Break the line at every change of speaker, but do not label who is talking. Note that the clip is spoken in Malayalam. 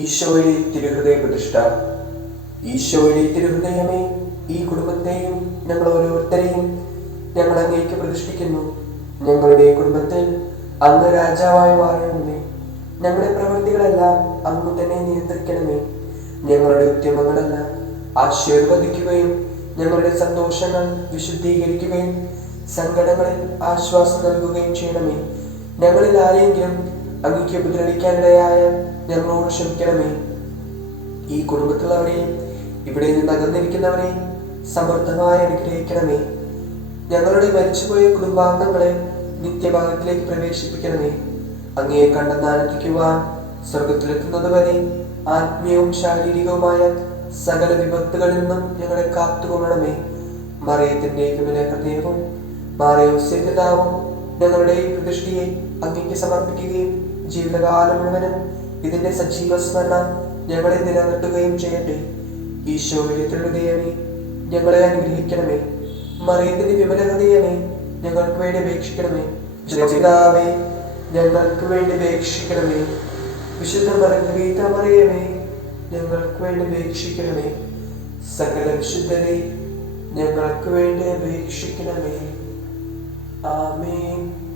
ഈശോയുടെ തിരുഹൃദയ പ്രതിഷ്ഠ. ഈശോയുടെ തിരുഹൃദയമേ ഈ കുടുംബത്തെയും ഞങ്ങൾ ഓരോരുത്തരെയും ഞങ്ങൾ അങ്ങേക്ക് പ്രതിഷ്ഠിക്കുന്നു. ഞങ്ങളുടെ കുടുംബത്തിൽ അങ്ങ് രാജാവായി മാറണമേ. ഞങ്ങളുടെ പ്രവൃത്തികളെല്ലാം അങ്ങ് തന്നെ നിയന്ത്രിക്കണമേ. ഞങ്ങളുടെ ഉദ്യമങ്ങളെല്ലാം ആശീർവദിക്കുകയും ഞങ്ങളുടെ സന്തോഷങ്ങൾ വിശുദ്ധീകരിക്കുകയും സങ്കടങ്ങളിൽ ആശ്വാസം നൽകുകയും ചെയ്യണമേ. ഞങ്ങളിൽ ആരെങ്കിലും അങ്ങേക്ക് ഉപദ്രവിക്കാനിടയായ ഞങ്ങളോട് ക്ഷമിക്കണമേ. ഈ കുടുംബത്തിലുള്ളവരെയും ഇവിടെ നിന്ന് അകന്നിരിക്കുന്നവരെയും സമർത്ഥമായി അനുഗ്രഹിക്കണമേ. ഞങ്ങളുടെ മരിച്ചുപോയ കുടുംബാംഗങ്ങളെ നിത്യഭാഗത്തിലേക്ക് പ്രവേശിപ്പിക്കണമേ. അങ്ങയെ കണ്ടെന്നാനന്ദിക്കുവാൻ സ്വർഗത്തിലെത്തുന്നത് വരെ ആത്മീയവും ശാരീരികവുമായ സകല വിപത്തുകളിൽ നിന്നും ഞങ്ങളെ കാത്തുകൊള്ളണമേ. മറിയത്തിന്റെ ഹൃദയവും ഹൃദയവും മാറിയോസ്യപിതാവും ഞങ്ങളുടെ പ്രതിഷ്ഠയെ അങ്ങേക്ക് സമർപ്പിക്കുകയും ജീവിതകാലം മുഴുവനും ഇതിന്റെ സജീവ സ്മരണ ഞങ്ങളെ നിലനിർത്തുകയും ചെയ്യട്ടെ. ഈശോയുടെ ഹൃദയമേ ഞങ്ങളെ അനുഗ്രഹിക്കണമേ. മറിയത്തിന്റെ വിമല ഞങ്ങൾക്ക് വേണ്ടി അപേക്ഷിക്കണമേ. പിതാവേ ഞങ്ങൾക്ക് വേണ്ടി അപേക്ഷിക്കണമേ. വിശുദ്ധ മറഗീത മറിയമേ ഞങ്ങൾക്ക് വേണ്ടി അപേക്ഷിക്കണമേ. സകല വിശുദ്ധരെ ഞങ്ങൾക്ക് വേണ്ടി അപേക്ഷിക്കണമേ. ആമേൻ.